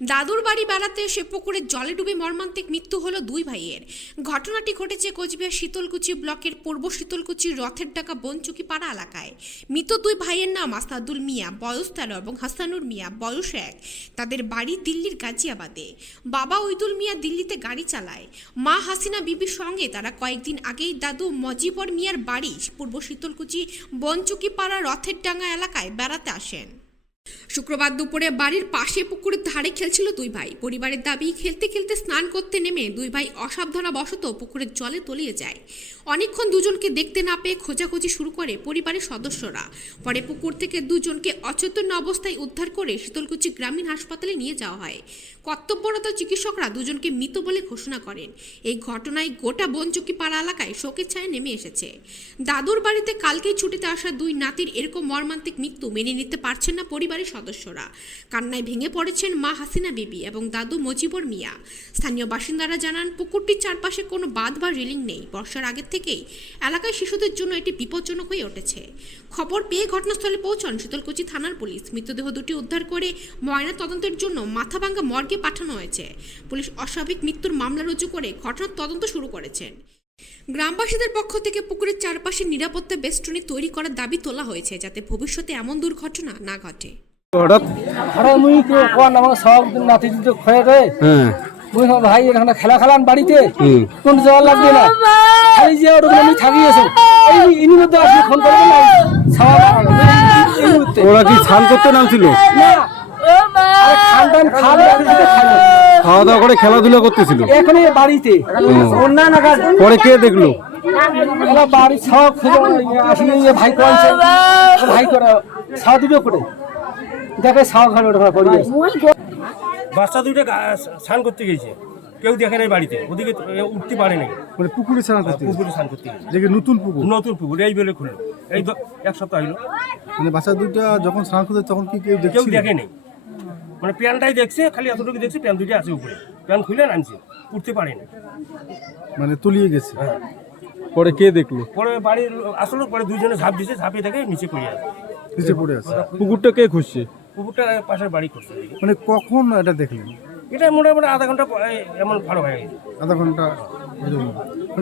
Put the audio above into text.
দাদুর বাড়ি বেড়াতে এসে পুকুরে জলে ডুবে মর্মান্তিক মৃত্যু হলো দুই ভাইয়ের। ঘটনাটি ঘটেছে কোচবিহার শীতলকুচি ব্লকের পূর্ব শীতলকুচি রথের ডাকা বনচুকি পাড়া এলাকায়। মৃত দুই ভাইয়ের নাম আসাদুল মিয়া বয়স 13 এবং হাসানুর মিয়া বয়স 1। তাদের বাড়ি দিল্লির গাজিয়াবাদে। বাবা ওইদুল মিয়া দিল্লিতে গাড়ি চালায়। মা হাসিনা বিবির সঙ্গে তারা কয়েকদিন আগেই দাদু মজিবর মিয়ার বাড়ি পূর্ব শীতলকুচি বনচুকি পাড়া রথের ডাঙ্গা এলাকায় বেড়াতে আসেন। শুক্রবার দুপুরে বাড়ির পাশে পুকুরের ধারে খেলছিল দুই ভাই। পরিবারের দাবি, খেলতে খেলতে স্নান করতে নেমে দুই ভাই অসাবধানবশত পুকুরের জলে তলিয়ে যায়। অনেকক্ষণ দুজনকে দেখতে না পেয়ে খোঁজাখুঁজি শুরু করে পরিবারের সদস্যরা। পরে পুকুর থেকে দুজনকে অচেতন অবস্থায় উদ্ধার করে শীতলকুচি গ্রামীণ হাসপাতালে নিয়ে যাওয়া হয়। কর্তব্যরত চিকিৎসকরা দুজনকে মৃত বলে ঘোষণা করেন। এই ঘটনায় গোটা বনচুকি পাড়া এলাকায় শোকের ছায়া নেমে এসেছে। দাদুর বাড়িতে কালকেই ছুটিতে আসা দুই নাতির এরকম মর্মান্তিক মৃত্যু মেনে নিতে পারছেন না পরিবারের সদস্যরা। কান্নায় ভেঙে পড়েছেন মা হাসিনা বিবি এবং দাদু মজিবর মিয়া। স্থানীয় বাসিন্দারা জানান, পুকুরটির চারপাশে কোনো বাঁধ বা রেলিং নেই। বর্ষার আগের থেকেই এলাকায় শিশুদের জন্য এটি বিপজ্জনক হয়ে উঠেছে। খবর পেয়ে ঘটনাস্থলে পৌঁছান শীতলকুচি থানার পুলিশ। মৃতদেহ দুটি উদ্ধার করে ময়না তদন্তের জন্য মাথাভাঙ্গা মর্গে পাঠানো হয়েছে। পুলিশ অস্বাভাবিক মৃত্যুর মামলা রুজু করে ঘটনার তদন্ত শুরু করেছেন। গ্রামবাসীদের পক্ষ থেকে পুকুরের চারপাশে নিরাপত্তা বেষ্টনী তৈরি করার দাবি তোলা হয়েছে, যাতে ভবিষ্যতে এমন দুর্ঘটনা না ঘটে। হঠাৎ মুই কোন আমার সব নাতি দিতে খয়ে রে মুই ভাই এখানে খেলা খেলাম বাড়িতে কোন যাওয়ার লাগবে না, খালি যে ওরকম আমি থাকি আছো এই ইনি মধ্যে আসলে ফোন করবে না ওরা কি স্নান করতে নামছিল না আর খানদান খাওয়া দাওয়া করে খেলাধুলা করতেছিল এখানে বাড়িতে অন্যান্য কাজ পরে কে দেখলো? এরা বাড়ি সব আসলে ভাই করেছে ভাই করে সব দিবে করে দেখে সব ঘরে ওঠা পড়ে গেছে। বাচ্চা দুইটা স্নান করতে গেছে, কেউ দেখে নাই বাড়িতে, ওদিকে উঠতে পারে নাই। মানে পুকুরে স্নান করতে পুকুরে স্নান করতে গেছে, দেখে নতুন পুকুর এই বেলে খুললো, এই এক সপ্তাহ হইলো। মানে বাচ্চা দুইটা যখন স্নান করতে তখন কি কেউ কেউ দেখে নেই, মানে প্যানটাই দেখছে, খালি এতটুকু দেখছে প্যান দুইটা আছে উপরে, প্যান খুলে নামছে, উঠতে পারে না, মানে তলিয়ে গেছে। হ্যাঁ। পরে কে দেখলো? পরে বাড়ির আসলে পরে দুইজনে ঝাঁপ দিছে, ঝাঁপিয়ে দেখে নিচে পড়ে আছে। নিচে পড়ে আছে। পুকুরটা কে খুঁজছে? পুকুরটা পাশের বাড়ি করছে। মানে কখন এটা দেখলেন? এটা মোটামুটি আধা ঘন্টা এমন ভালো হয়ে গেছে। আধা ঘন্টা